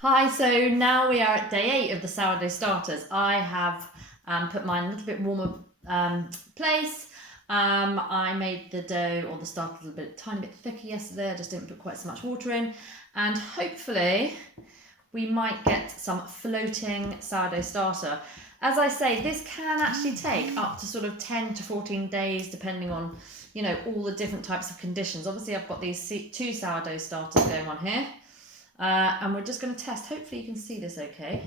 Hi, so now we are at day 8 of the sourdough starters. I have put mine in a little bit warmer place. I made the dough or the starter a little bit, tiny bit thicker yesterday. I just didn't put quite so much water in, and hopefully we might get some floating sourdough starter. As I say, this can actually take up to sort of 10 to 14 days depending on, you know, all the different types of conditions. Obviously I've got these 2 sourdough starters going on here. And we're just going to test. Hopefully you can see this okay.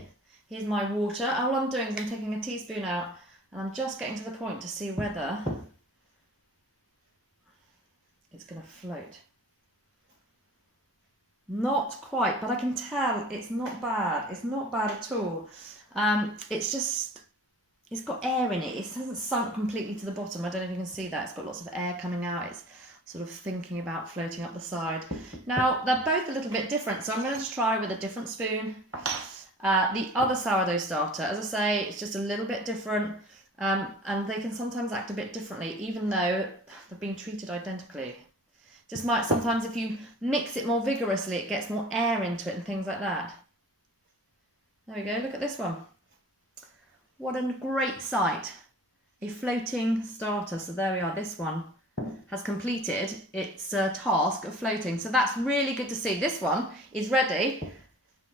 Here's my water. All I'm doing is I'm taking a teaspoon out and I'm just getting to the point to see whether it's going to float. Not quite, but I can tell it's not bad. It's not bad at all. It's got air in it. It hasn't sunk completely to the bottom. I don't know if you can see that. It's got lots of air coming out. It's sort of thinking about floating up the side. Now, they're both a little bit different, so I'm going to just try with a different spoon. The other sourdough starter, as I say, it's just a little bit different, and they can sometimes act a bit differently, even though they're being treated identically. Just might sometimes, if you mix it more vigorously, it gets more air into it and things like that. There we go, look at this one. What a great sight. A floating starter. So there we are, this one has completed its task of floating. So that's really good to see. This one is ready.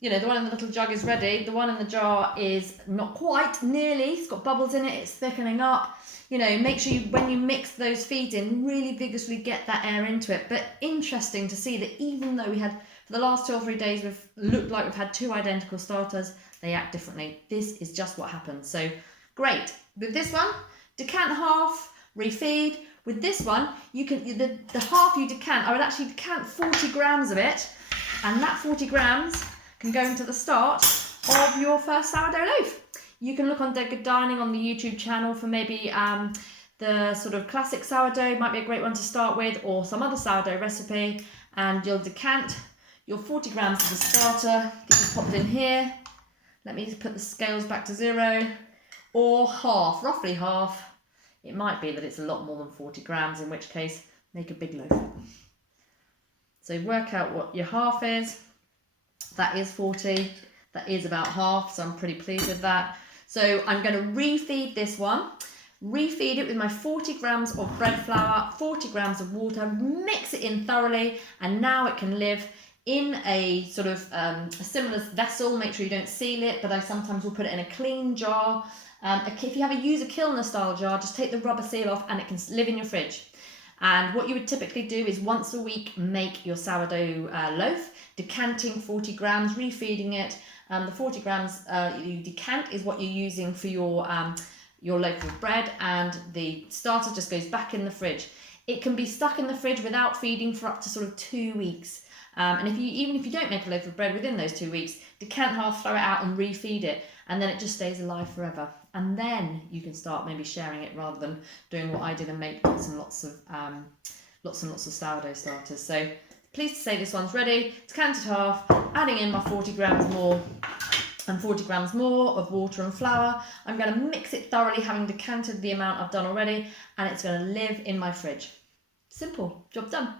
You know, the one in the little jug is ready. The one in the jar is not quite, nearly. It's got bubbles in it. It's thickening up. You know, make sure you, when you mix those feeds in, really vigorously get that air into it. But interesting to see that even though we had, for the last 2 or 3 days, we've looked like we've had 2 identical starters, they act differently. This is just what happens. So great. With this one, decant half, refeed. With this one, you can, the half you decant, I would actually decant 40 grams of it, and that 40 grams can go into the start of your first sourdough loaf. You can look on Dead Good Dining on the YouTube channel for maybe the sort of classic sourdough, might be a great one to start with, or some other sourdough recipe, and you'll decant your 40 grams of the starter, get you popped in here. Let me put the scales back to 0, or half, roughly half. It might be that it's a lot more than 40 grams, in which case, make a big loaf. So work out what your half is. That is 40. That is about half, so I'm pretty pleased with that. So I'm going to refeed this one. Refeed it with my 40 grams of bread flour, 40 grams of water, mix it in thoroughly, and now it can live in a sort of a similar vessel. Make sure you don't seal it, but I sometimes will put it in a clean jar. If you use a Kilner style jar, just take the rubber seal off and it can live in your fridge. And what you would typically do is once a week make your sourdough loaf, decanting 40 grams, refeeding it. The 40 grams you decant is what you're using for your loaf of bread, and the starter just goes back in the fridge. It can be stuck in the fridge without feeding for up to sort of 2 weeks. And even if you don't make a loaf of bread within those 2 weeks, decant half, throw it out and refeed it, and then it just stays alive forever. And then you can start maybe sharing it rather than doing what I did and make lots and lots of sourdough starters. So pleased to say this one's ready. Decanted half, adding in my 40 grams more and 40 grams more of water and flour. I'm going to mix it thoroughly, having decanted the amount I've done already, and it's going to live in my fridge. Simple, job done.